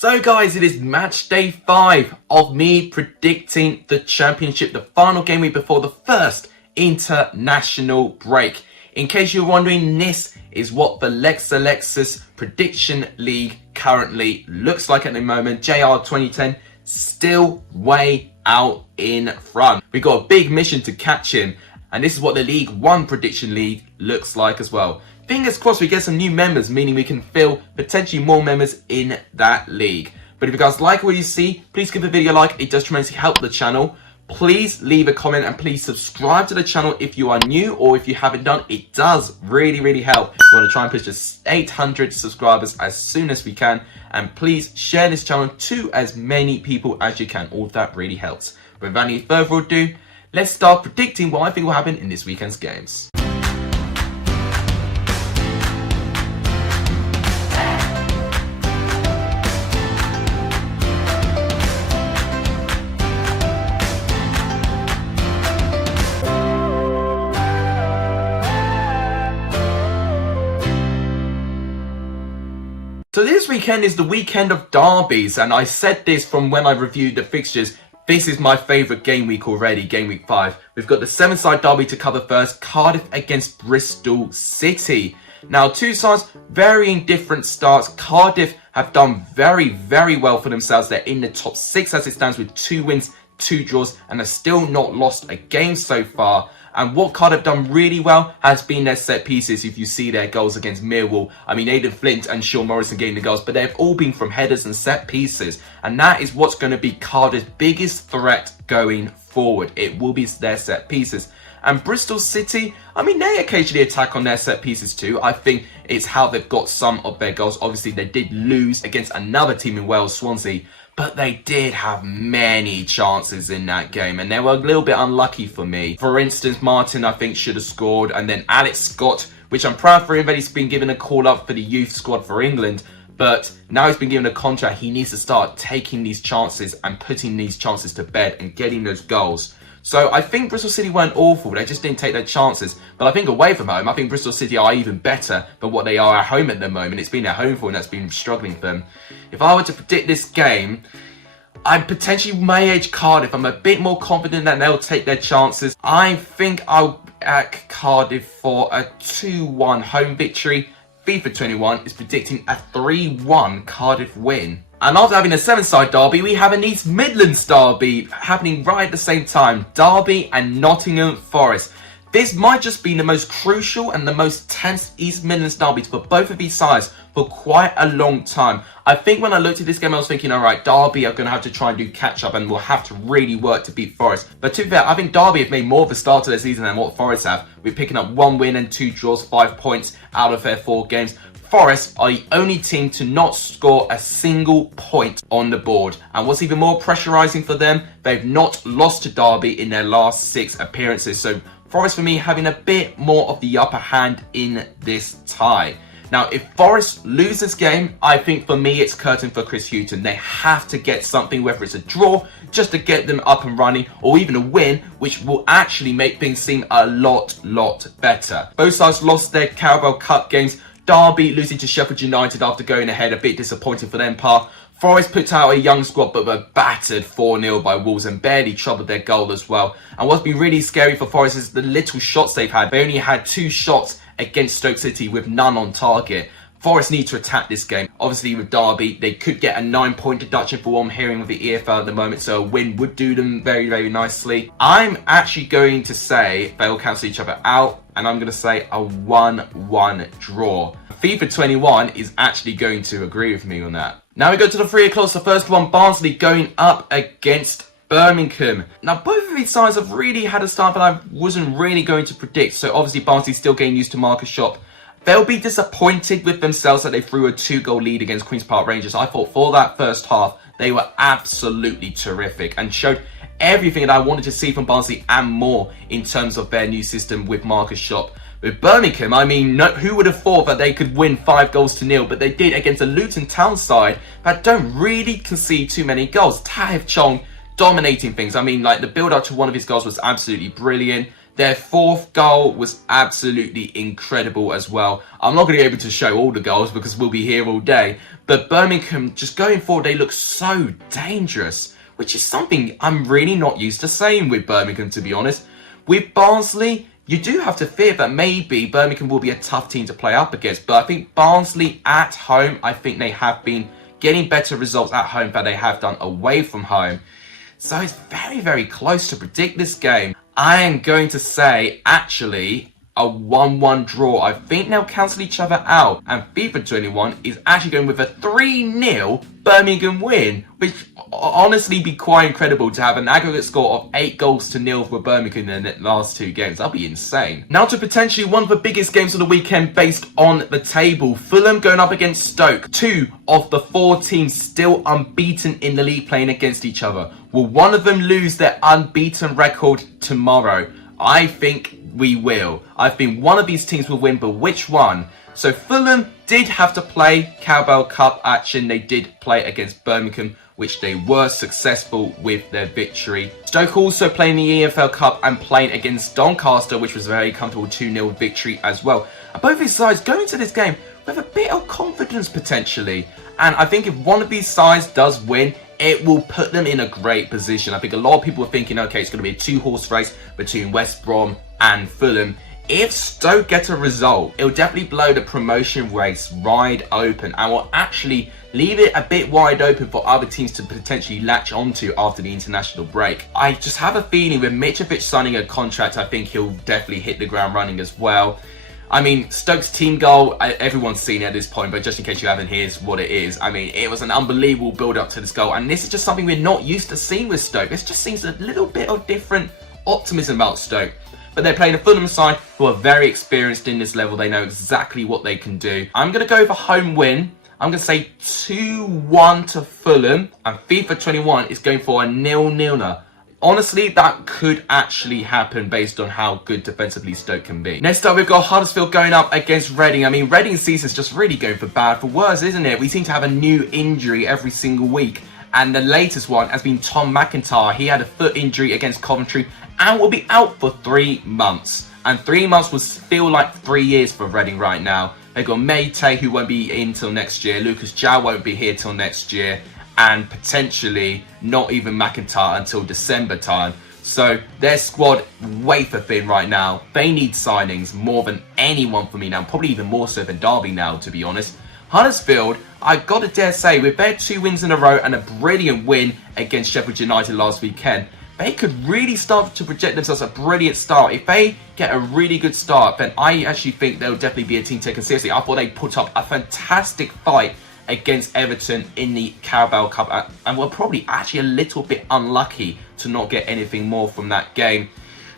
So guys, it is match day 5 of me predicting the championship, the final game week before the first international break. In case you're wondering, this is what the Lexalexus Prediction League currently looks like at the moment. JR 2010 still way out in front. We've got a big mission to catch him, and this is what the League 1 Prediction League looks like as well. Fingers crossed we get some new members, meaning we can fill potentially more members in that league. But if you guys like what you see, please give the video a like. It does tremendously help the channel. Please leave a comment and please subscribe to the channel if you are new, or if you haven't done, it does really help. We want to try and push to 800 subscribers as soon as we can. And please share this channel to as many people as you can. All of that really helps. But without any further ado, let's start predicting what I think will happen in this weekend's games. So this weekend is the weekend of derbies, and I said this from when I reviewed the fixtures. This is my favourite game week already, game week 5. We've got the Severnside derby to cover first, Cardiff against Bristol City. Now, two sides, varying different starts. Cardiff have done very well for themselves. They're in the top 6 as it stands with 2 wins, 2 draws, and have still not lost a game so far. And what Cardiff have done really well has been their set pieces. If you see their goals against Millwall, I mean, Aidan Flint and Sean Morrison getting the goals, but they've all been from headers and set pieces. And that is what's going to be Cardiff's biggest threat going forward. It will be their set pieces. And Bristol City, I mean, they occasionally attack on their set pieces too. I think it's how they've got some of their goals. Obviously, they did lose against another team in Wales, Swansea, but they did have many chances in that game, and they were a little bit unlucky for me. For instance, Martin, I think, should have scored, and then Alex Scott, which I'm proud for him that he's been given a call up for the youth squad for England, but now he's been given a contract. He needs to start taking these chances and putting these chances to bed and getting those goals. So I think Bristol City weren't awful, they just didn't take their chances. But I think away from home, I think Bristol City are even better than what they are at home at the moment. It's been their home form that's been struggling for them. If I were to predict this game, I potentially may edge Cardiff. I'm a bit more confident that they'll take their chances. I think I'll back Cardiff for a 2-1 home victory. FIFA 21 is predicting a 3-1 Cardiff win. And after having a Severnside derby, we have an East Midlands derby happening right at the same time. Derby and Nottingham Forest. This might just be the most crucial and the most tense East Midlands derby for both of these sides for quite a long time. I think when I looked at this game, I was thinking, all right, Derby are going to have to try and do catch up and will have to really work to beat Forest. But to be fair, I think Derby have made more of a start to their season than what Forest have. We're picking up 1 win and 2 draws, 5 points out of their 4 games. Forest are the only team to not score a single point on the board. And what's even more pressurising for them, they've not lost to Derby in their last 6 appearances. So Forest, for me, having a bit more of the upper hand in this tie. Now, if Forest lose this game, I think for me it's curtain for Chris Hughton. They have to get something, whether it's a draw, just to get them up and running, or even a win, which will actually make things seem a lot better. Both sides lost their Carabao Cup games. Derby losing to Sheffield United after going ahead, a bit disappointing for them part. Forest put out a young squad but were battered 4-0 by Wolves and barely troubled their goal as well. And what's been really scary for Forest is the little shots they've had. They only had 2 shots against Stoke City with none on target. Forest need to attack this game. Obviously with Derby, they could get a 9-point deduction for what I'm hearing with the EFL at the moment, so a win would do them very nicely. I'm actually going to say they'll cancel each other out, and I'm going to say a 1-1 draw. FIFA 21 is actually going to agree with me on that. Now we go to the 3 o'clock. The first one, Barnsley going up against Birmingham. Now both of these sides have really had a start that I wasn't really going to predict. So obviously Barnsley still getting used to Marcus Schopp. They'll be disappointed with themselves that they threw a 2-goal lead against Queen's Park Rangers. I thought for that first half, they were absolutely terrific and showed everything that I wanted to see from Barnsley and more in terms of their new system with Marcus Schopp. With Birmingham, I mean, who would have thought that they could win 5-0, but they did against a Luton Town side that don't really concede too many goals. Taev Chong dominating things. I mean, like, the build-up to one of his goals was absolutely brilliant. Their fourth goal was absolutely incredible as well. I'm not going to be able to show all the goals because we'll be here all day. But Birmingham, just going forward, they look so dangerous, which is something I'm really not used to saying with Birmingham, to be honest. With Barnsley, you do have to fear that maybe Birmingham will be a tough team to play up against. But I think Barnsley at home, I think they have been getting better results at home than they have done away from home. So it's very, very close to predict this game. I am going to say, actually, a 1-1 draw. I think they'll cancel each other out. And FIFA 21 is actually going with a 3-0 Birmingham win, which honestly be quite incredible to have an aggregate score of 8-0 for Birmingham in the last 2 games. That'll be insane. Now to potentially one of the biggest games of the weekend based on the table. Fulham going up against Stoke. 2 of the 4 teams still unbeaten in the league playing against each other. Will one of them lose their unbeaten record tomorrow? I think we will. I think one of these teams will win, but which one? So Fulham did have to play Carabao Cup action. They did play against Birmingham, which they were successful with their victory. Stoke also playing the EFL Cup and playing against Doncaster, which was a very comfortable 2-0 victory as well. And both these sides going into this game with a bit of confidence potentially. And I think if one of these sides does win, it will put them in a great position. I think a lot of people are thinking, okay, it's going to be a 2-horse race between West Brom and Fulham. If Stoke get a result, it will definitely blow the promotion race wide open and will actually leave it a bit wide open for other teams to potentially latch onto after the international break. I just have a feeling with Mitrovic signing a contract, I think he'll definitely hit the ground running as well. I mean, Stoke's team goal, everyone's seen it at this point, but just in case you haven't, here's what it is. I mean, it was an unbelievable build-up to this goal, and this is just something we're not used to seeing with Stoke. This just seems a little bit of different optimism about Stoke. But they're playing a Fulham side who are very experienced in this level. They know exactly what they can do. I'm going to go for home win. I'm going to say 2-1 to Fulham, and FIFA 21 is going for a 0-0. Honestly, that could actually happen based on how good defensively Stoke can be. Next up, we've got Huddersfield going up against Reading. I mean, Reading's season's just really going for bad for worse, isn't it? We seem to have a new injury every single week. And the latest one has been Tom McIntyre. He had a foot injury against Coventry and will be out for 3 months. And 3 months will feel like 3 years for Reading right now. They've got Meite, who won't be in till next year. Lucas João won't be here till next year. And potentially not even McIntyre until December time. So their squad way for thin right now. They need signings more than anyone for me now. Probably even more so than Derby now, to be honest. Huddersfield, I gotta dare say, with their 2 wins in a row and a brilliant win against Sheffield United last weekend, they could really start to project themselves a brilliant start. If they get a really good start, then I actually think they'll definitely be a team taken seriously. I thought they put up a fantastic fight against Everton in the Carabao Cup and were probably actually a little bit unlucky to not get anything more from that game.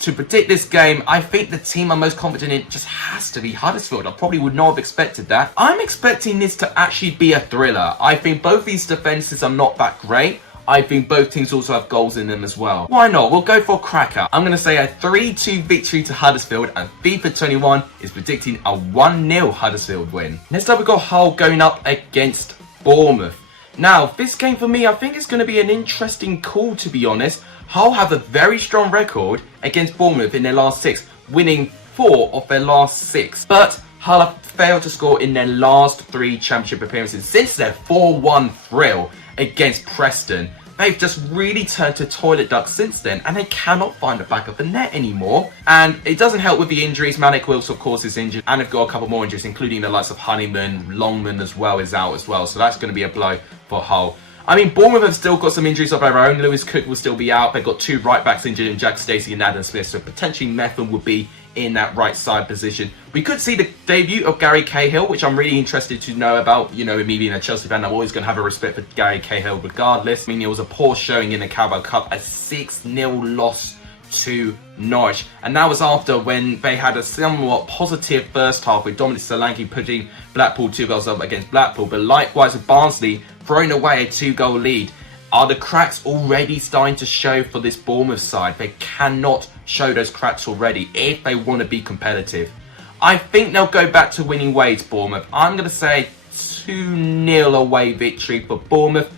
To predict this game, I think the team I'm most confident in just has to be Huddersfield. I probably would not have expected that. I'm expecting this to actually be a thriller. I think both these defences are not that great. I think both teams also have goals in them as well. Why not? We'll go for a cracker. I'm going to say a 3-2 victory to Huddersfield, and FIFA 21 is predicting a 1-0 Huddersfield win. Next up, we've got Hull going up against Bournemouth. Now, this game for me, I think it's going to be an interesting call, to be honest. Hull have a very strong record against Bournemouth in their last 6, winning 4 of their last 6. But Hull have failed to score in their last 3 championship appearances since their 4-1 thrill against Preston. They've just really turned to toilet ducks since then, and they cannot find the back of the net anymore. And it doesn't help with the injuries. Manic Wills, of course, is injured, and they've got a couple more injuries, including the likes of Honeyman. Longman as well is out as well, so that's going to be a blow for Hull. I mean, Bournemouth have still got some injuries of their own. Lewis Cook will still be out. They've got 2 right-backs injured in Jack Stacey and Adam Smith, so potentially Methven would be in that right side position. We could see the debut of Gary Cahill, which I'm really interested to know about. You know, me being a Chelsea fan, I'm always going to have a respect for Gary Cahill regardless. I mean, it was a poor showing in the Carabao Cup, a 6-0 loss to Norwich. And that was after when they had a somewhat positive first half with Dominic Solanke putting Blackpool 2 goals up against Blackpool. But likewise with Barnsley throwing away a 2-goal lead. Are the cracks already starting to show for this Bournemouth side? They cannot show those cracks already if they want to be competitive. I think they'll go back to winning ways, Bournemouth. I'm going to say 2-0 away victory for Bournemouth.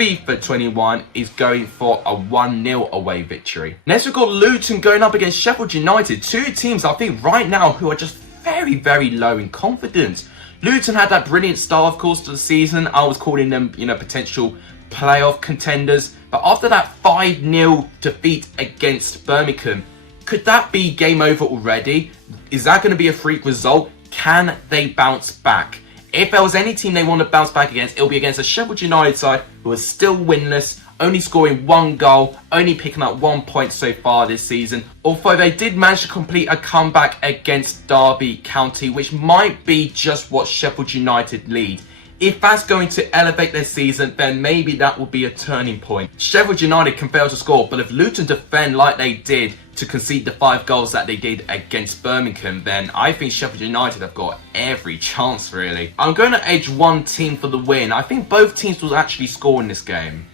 FIFA 21 is going for a 1-0 away victory. Next we've got Luton going up against Sheffield United. Two teams I think right now who are just very, very low in confidence. Luton had that brilliant start, of course, to the season. I was calling them, potential playoff contenders. But after that 5-0 defeat against Birmingham, could that be game over already? Is that going to be a freak result? Can they bounce back? If there was any team they want to bounce back against, it'll be against a Sheffield United side who are still winless, only scoring 1 goal, only picking up 1 point so far this season. Although they did manage to complete a comeback against Derby County, which might be just what Sheffield United need. If that's going to elevate their season, then maybe that will be a turning point. Sheffield United can fail to score, but if Luton defend like they did to concede the 5 goals that they did against Birmingham, then I think Sheffield United have got every chance, really. I'm going to edge one team for the win. I think both teams will actually score in this game.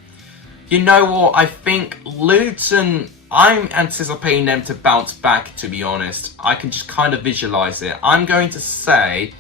You know what? I think Luton, I'm anticipating them to bounce back, to be honest. I can just kind of visualise it. I'm going to say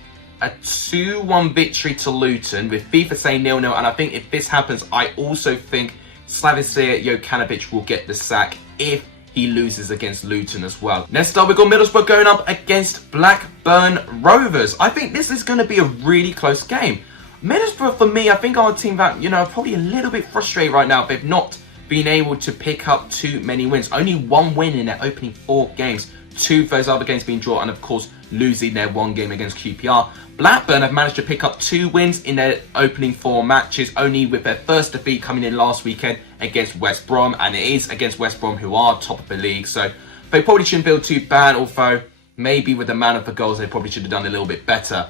a 2-1 victory to Luton, with FIFA saying 0-0, and I think if this happens, I also think Slavomir Jokanovic will get the sack if he loses against Luton as well. Next up, we've got Middlesbrough going up against Blackburn Rovers. I think this is going to be a really close game. Middlesbrough, for me, I think are a team that, are probably a little bit frustrated right now. They've not been able to pick up too many wins. Only 1 win in their opening 4 games. 2 of those other games being drawn, and of course, losing their 1 game against QPR. Blackburn have managed to pick up 2 wins in their opening 4 matches, only with their first defeat coming in last weekend against West Brom, and it is against West Brom, who are top of the league, so they probably shouldn't feel too bad, although maybe with the amount of the goals they probably should have done a little bit better.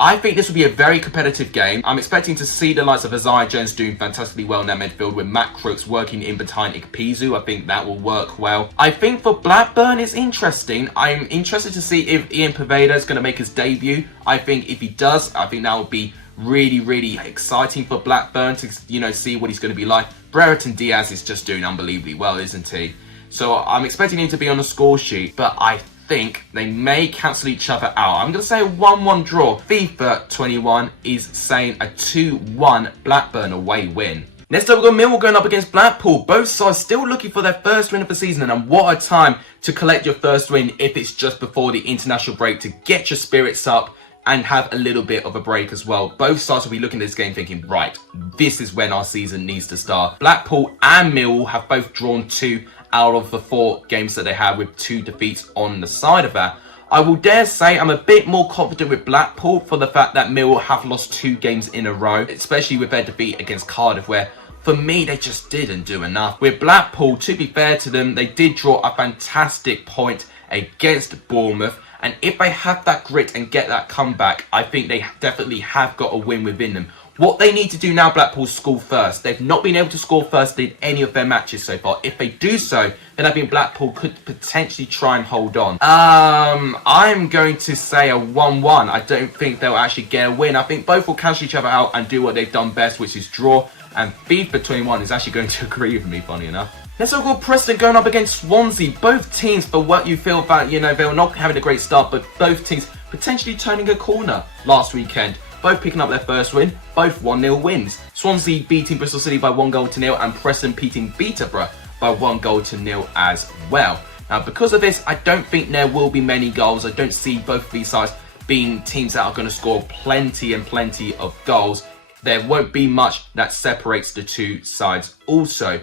I think this will be a very competitive game. I'm expecting to see the likes of Isaiah Jones doing fantastically well in their midfield, with Matt Crooks working in behind Ikpeazu. I think that will work well. I think for Blackburn, it's interesting. I'm interested to see if Ian Poveda is going to make his debut. I think if he does, I think that will be really, really exciting for Blackburn to, see what he's going to be like. Brereton Diaz is just doing unbelievably well, isn't he? So I'm expecting him to be on the score sheet, but I think they may cancel each other out. I'm going to say a 1-1 draw. FIFA 21 is saying a 2-1 Blackburn away win. Next up, we've got Millwall going up against Blackpool. Both sides still looking for their first win of the season, and what a time to collect your first win if it's just before the international break, to get your spirits up and have a little bit of a break as well. Both sides will be looking at this game thinking, right, this is when our season needs to start. Blackpool and Millwall have both drawn 2 out of the 4 games that they have, with 2 defeats on the side of that. I will dare say I'm a bit more confident with Blackpool for the fact that Millwall have lost 2 games in a row, especially with their defeat against Cardiff, where for me they just didn't do enough. With Blackpool, to be fair to them, they did draw a fantastic point against Bournemouth, and if they have that grit and get that comeback, I think they definitely have got a win within them. What they need to do now, Blackpool, is score first. They've not been able to score first in any of their matches so far. If they do so, then I think Blackpool could potentially try and hold on. I'm going to say a 1-1. I don't think they'll actually get a win. I think both will cancel each other out and do what they've done best, which is draw. And FIFA 21 is actually going to agree with me, funny enough. Let's talk about Preston going up against Swansea. Both teams, for what you feel that, they were not having a great start, but both teams potentially turning a corner last weekend. Both picking up their first win, both 1-0 wins. Swansea beating Bristol City by 1-0, and Preston beating Peterborough by 1-0 as well. Now, because of this, I don't think there will be many goals. I don't see both of these sides being teams that are going to score plenty and plenty of goals. There won't be much that separates the 2 sides. Also,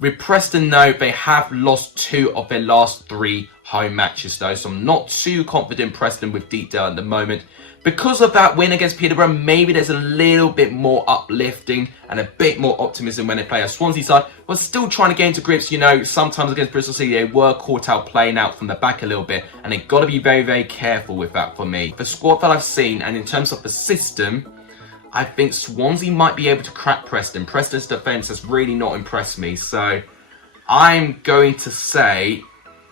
with Preston, though, they have lost 2 of their last 3 home matches, though, so I'm not too confident Preston with deep down at the moment. Because of that win against Peterborough, maybe there's a little bit more uplifting and a bit more optimism when they play a Swansea side. But still trying to get into grips, sometimes against Bristol City, they were caught out playing out from the back a little bit, and they've got to be very, very careful with that for me. The squad that I've seen, and in terms of the system, I think Swansea might be able to crack Preston. Preston's defence has really not impressed me, so I'm going to say,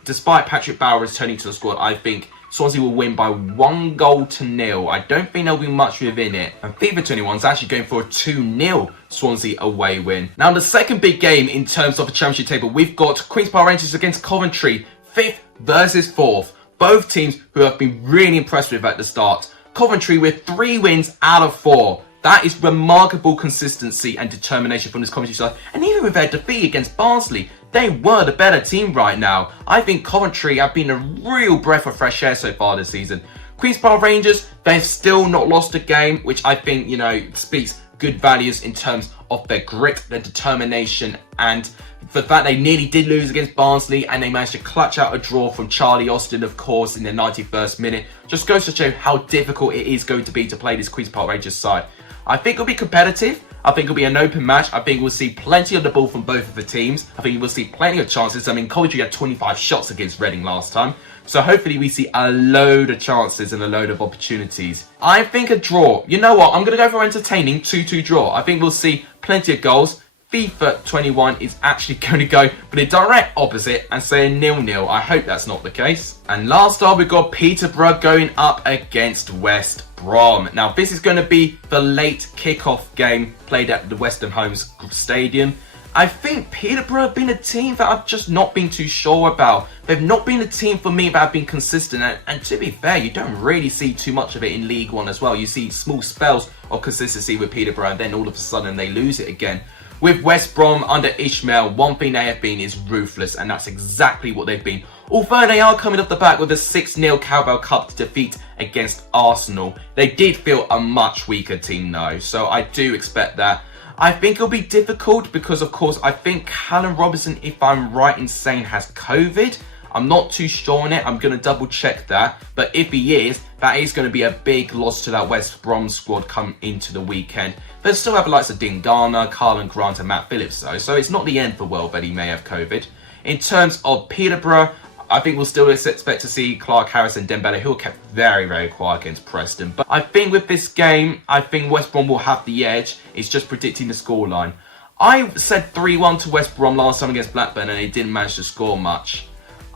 despite Patrick Bauer returning to the squad, I think Swansea will win by 1-0. I don't think there'll be much within it. And FIFA 21 is actually going for a 2-0 Swansea away win. Now, the second big game in terms of the championship table, we've got Queen's Park Rangers against Coventry, 5th versus 4th. Both teams who have been really impressed with at the start. Coventry with 3 wins out of 4. That is remarkable consistency and determination from this Coventry side. And even with their defeat against Barnsley, they were the better team right now. I think Coventry have been a real breath of fresh air so far this season. Queen's Park Rangers, they've still not lost a game, which I think, speaks good values in terms of their grit, their determination, and the fact they nearly did lose against Barnsley and they managed to clutch out a draw from Charlie Austin, of course, in the 91st minute. Just goes to show how difficult it is going to be to play this Queen's Park Rangers side. I think it'll be competitive. I think it'll be an open match. I think we'll see plenty of the ball from both of the teams. I think we'll see plenty of chances. I mean, Coventry had 25 shots against Reading last time. So hopefully we see a load of chances and a load of opportunities. I think a draw. You know what? I'm going to go for entertaining 2-2 draw. I think we'll see plenty of goals. FIFA 21 is actually going to go for the direct opposite and say 0-0. I hope that's not the case. And last up, we've got Peterborough going up against West Brom. Now, this is going to be the late kickoff game played at the Western Homes Stadium. I think Peterborough have been a team that I've just not been too sure about. They've not been a team for me that have been consistent. And to be fair, you don't really see too much of it in League One as well. You see small spells of consistency with Peterborough and then all of a sudden they lose it again. With West Brom under Ishmael, one thing they have been is ruthless, and that's exactly what they've been. Although they are coming off the back with a 6-0 Carabao Cup defeat against Arsenal, they did feel a much weaker team though, so I do expect that. I think it'll be difficult because, of course, I think Callum Robinson, if I'm right in saying, has COVID. I'm not too sure on it. I'm going to double check that. But if he is, that is going to be a big loss to that West Brom squad come into the weekend. They still have the likes of Dean Garner, Carlin Grant and Matt Phillips though. So it's not the end for world that he may have COVID. In terms of Peterborough, I think we'll still expect to see Clark Harris and Dembele, who are kept very, very quiet against Preston. But I think with this game, I think West Brom will have the edge. It's just predicting the scoreline. I said 3-1 to West Brom last time against Blackburn and they didn't manage to score much.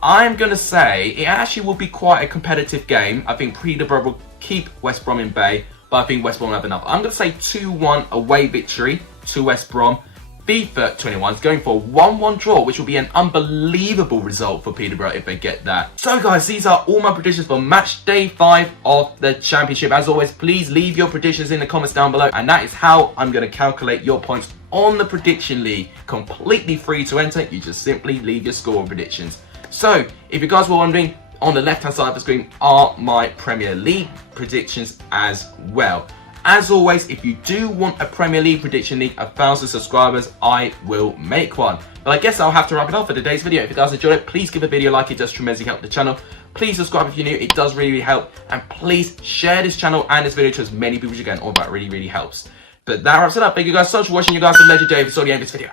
I'm going to say it actually will be quite a competitive game. I think Peterborough will keep West Brom in bay, but I think West Brom will have enough. I'm going to say 2-1 away victory to West Brom. FIFA 21 is going for a 1-1 draw, which will be an unbelievable result for Peterborough if they get that. So guys, these are all my predictions for match day 5 of the championship. As always, please leave your predictions in the comments down below, and that is how I'm going to calculate your points on the prediction league. Completely free to enter. You just simply leave your score predictions. So, if you guys were wondering, on the left-hand side of the screen are my Premier League predictions as well. As always, if you do want a Premier League prediction league, 1,000 subscribers, I will make one. But I guess I'll have to wrap it up for today's video. If you guys enjoyed it, please give the video a like. It does tremendously help the channel. Please subscribe if you're new. It does really help. And please share this channel and this video to as many people as you can. All that really helps. But that wraps it up. Thank you guys so much for watching. You guys are legendary. If you saw the end of this video,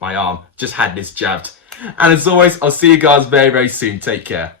my arm just had this jabbed. And as always, I'll see you guys very, very soon. Take care.